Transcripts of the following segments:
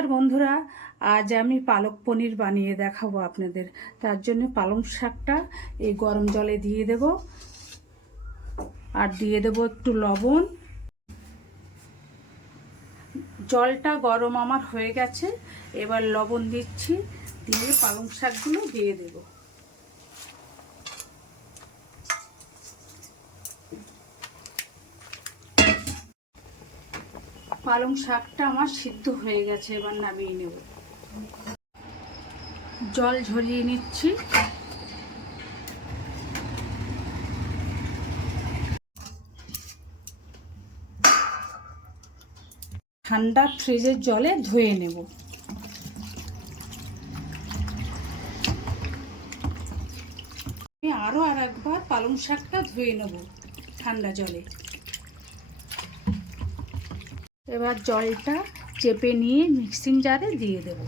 নমস্কার বন্ধুরা, আজ আমি পালক পনির বানিয়ে দেখাবো আপনাদের। তার জন্য পালং শাকটা এই গরম জলে দিয়ে দেব। আর দিয়ে দেব একটু লবণ। জলটা গরম আমার হয়ে গেছে, এবার লবণ দিচ্ছি, দিয়ে পালং শাকগুলো দিয়ে দেব। পালং শাকটা আমার সিদ্ধ হয়ে গেছে, এবার নামিয়ে নেব। জল ঝরিয়ে নিচ্ছি। ঠান্ডা ফ্রিজের জলে ধুয়ে নেব। আরও আর একবার পালং শাকটা ধুয়ে নেব ঠান্ডা জলে। এবার জলটা চেপে নিয়ে মিক্সিং জারে দিয়ে দেব।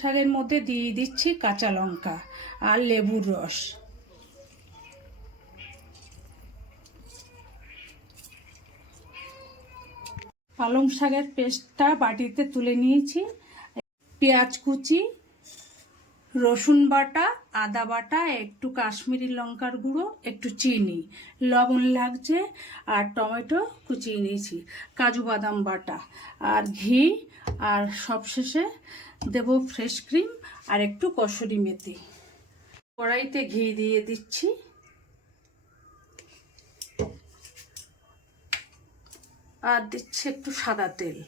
শাকের মধ্যে দিয়ে দিচ্ছি কাঁচা লঙ্কা আর লেবুর রস। পালং শাকের পেস্টটা বাটিতে তুলে নিয়েছি। পেঁয়াজ কুচি রসুন বাটা, আদা বাটা, একটু কাশ্মীরি লঙ্কার গুঁড়ো, একটু চিনি। লবণ লাগছে আর টমেটো কুচিয়ে নিয়েছি, কাজু বাদাম বাটা। আর ঘি, আর সবশেষে দেব ফ্রেশ ক্রিম আর একটু কসুরি মেথি। কড়াইতে ঘি দিয়ে দিচ্ছি। আর দিচ্ছি একটু সাদা তেল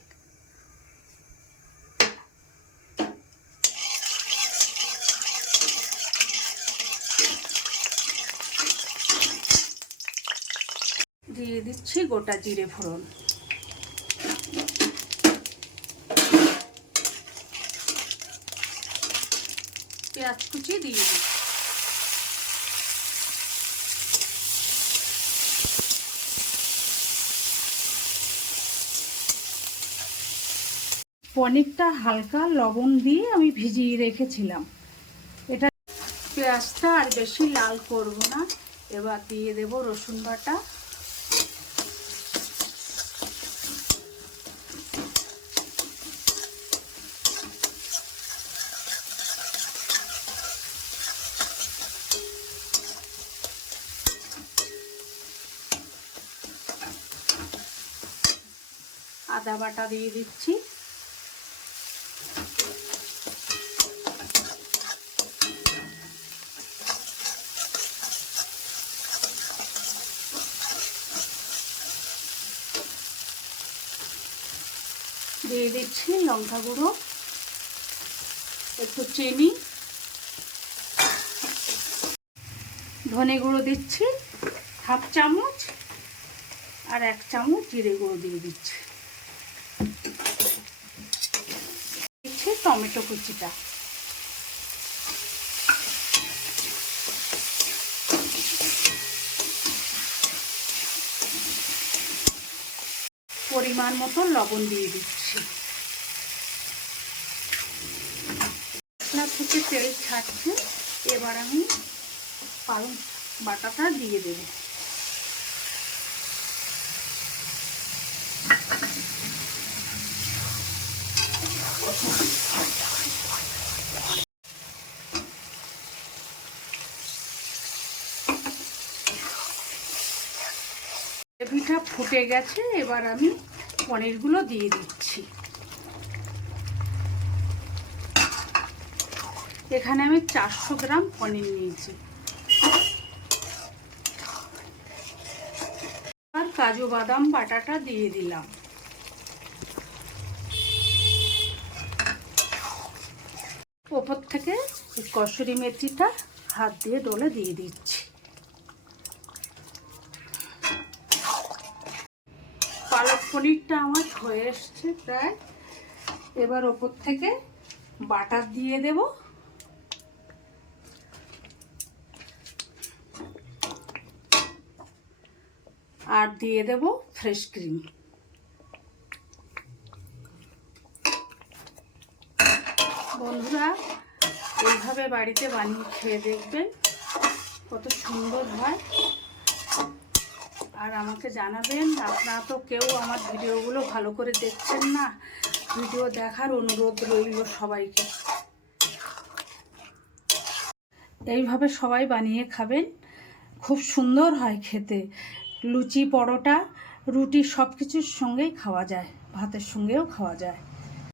দিয়ে দিচ্ছি গোটা জিরে ফোড়ন। পেঁয়াজ কুচি দিয়ে দিচ্ছি পনিরটা হালকা লবণ দিয়ে আমি ভিজিয়ে রেখেছিলাম। এটা পেঁয়াজটা আর বেশি লাল করব না। এবার দিয়ে দেব রসুন বাটা। আদা বাটা দিয়ে দিচ্ছি। দিয়ে দিচ্ছি লঙ্কা গুঁড়ো, একটু চিনি। ধনে গুঁড়ো দিচ্ছি, হাফ চামচ, আর এক চামচ জিরে গুঁড়ো দিয়ে দিচ্ছি দিচ্ছি টমেটো কুচিটা। পরিমাণ মতো লবণ দিয়ে দিচ্ছি। মশলা থেকে তেল ছাড়ছে, এবার আমি পালং বাটাটা দিয়ে দেব। গ্রেভিটা ফুটে গেছে, এবার আমি পনিরগুলো দিয়ে দিচ্ছি। এখানে আমি চারশো গ্রাম পনির নিয়েছি। আর কাজু বাদাম বাটাটা দিয়ে দিলাম। ওপর থেকে কসুরি মেথিটা হাত দিয়ে ডলে দিয়ে দিচ্ছি। পালক পনিরটা আমার হয়ে এসছে প্রায়। এবার ওপর থেকে বাটার দিয়ে দেব। আর দিয়ে দেব ফ্রেশ ক্রিম। বন্ধুরা, এইভাবে বাড়িতে বানিয়ে খেয়ে দেখবেন কত সুন্দর হয়। আর আমাকে জানাবেন, আপনারা তো কেউ আমার ভিডিওগুলো ভালো করে দেখছেন না। ভিডিও দেখার অনুরোধ রইল সবাইকে। এইভাবে সবাই বানিয়ে খাবেন। খুব সুন্দর হয় খেতে। লুচি, পরোটা, রুটি সব কিছুর সঙ্গেই খাওয়া যায়, ভাতের সঙ্গেও খাওয়া যায়।